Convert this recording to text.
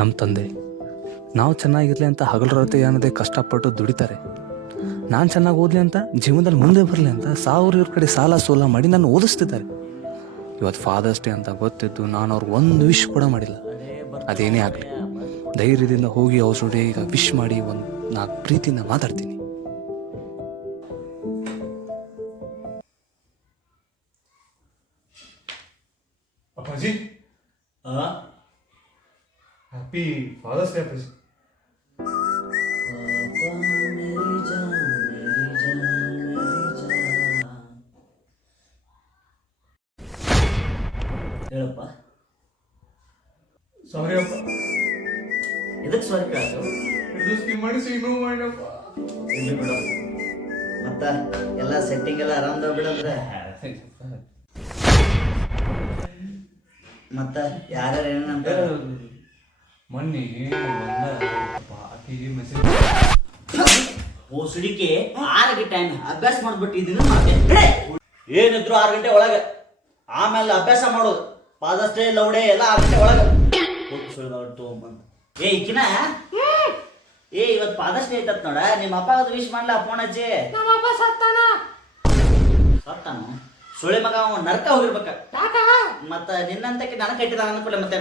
ನಮ್ಮ ತಂದೆ ನಾವು ಚೆನ್ನಾಗಿರಲಿ ಅಂತ ಹಗಲು ರಾತ್ರಿ ಅನ್ನೋದೇ ಕಷ್ಟಪಟ್ಟು ದುಡಿತಾರೆ. ನಾನು ಚೆನ್ನಾಗಿ ಓದಲಿ ಅಂತ, ಜೀವನದಲ್ಲಿ ಮುಂದೆ ಬರಲಿ ಅಂತ ಇವ್ರ ಕಡೆ ಸಾಲ ಸೋಲ ಮಾಡಿ ನಾನು ಓದಿಸ್ತಿದ್ದಾರೆ. ಇವತ್ತು ಫಾದರ್ಸ್ ಡೇ ಅಂತ ಗೊತ್ತಿದ್ದು ನಾನು ಅವ್ರಿಗೆ ಒಂದು ವಿಶ್ ಕೂಡ ಮಾಡಿಲ್ಲ. ಅದೇನೇ ಆಗಲಿ ಧೈರ್ಯದಿಂದ ಹೋಗಿ ಅವ್ರ ಜೊತೆ ಈಗ ವಿಶ್ ಮಾಡಿ ಒಂದು 4 ಪ್ರೀತಿಯಿಂದ ಮಾತಾಡ್ತೀನಿ. ಅಪ್ಪಾಜಿ ಹ್ಯಾಪಿ ಫಾದರ್ಸ್ ಡೇ ಅಪ್ಪಾಜಿ. ಹೇಳಪ್ಪ. ಸಾರಿ ಅಪ್ಪ, ಎದಕ್ಕೆ ಸಾರಿ ಕೇಳೋದು? ಹಿಡಿದು ಮಾಡಿಸಿ ಇನ್ನೂ ಮಾಡಪ್ಪ. ಇಲ್ಲಿ ಬಿಡು, ಮತ್ತ ಎಲ್ಲ ಸೆಟ್ಟಿಂಗ್ ಎಲ್ಲ ಆರಾಮದ ಬಿಡಂದ್ರೆ ಮತ್ತ ಯಾರ್ಯಾರು ಏನಂತ ಮೊನ್ನೆ ಓ ಸುಡಿಕೆ 6 ಗಂಟೆ ಟೈಮ್ ಅಭ್ಯಾಸ ಮಾಡ್ಬಿಟ್ಟು ಇದನ್ನ ಮಾಡ್ತೇನೆ. ಏನಿದ್ರು 6 ಗಂಟೆ ಒಳಗೆ, ಆಮೇಲೆ ಅಭ್ಯಾಸ ಮಾಡೋದು. ಫಾದರ್ಸ್ ಡೇ ಲೌಡೆ ಎಲ್ಲ 6 ಗಂಟೆ ಒಳಗೆ ತಗೊಂಬಂದು. ಏ ಇಕ್ಕಿನ ಇವತ್ತು ಫಾದರ್ಸ್ ಡೇ ಐತತ್ ನೋಡ, ನಿಮ್ಮ ಅಪ್ಪ ಅದು ವಿಶ್ ಮಾಡ್ಲಾ ಫೋನ್ ಹಚ್ಚಿ. ಸತ್ತಾನು ಸುಳಿ ಮಗ, ಅವ ನರಕ ಹೋಗಿರ್ಬೇಕ. ಮತ್ತ ನಿನ್ನಂತಕ್ಕೆ ನನಗೆ ಕಟ್ಟಿದ ಅನ್ಕೊಳ್ಳೆ ಮತ್ತೆ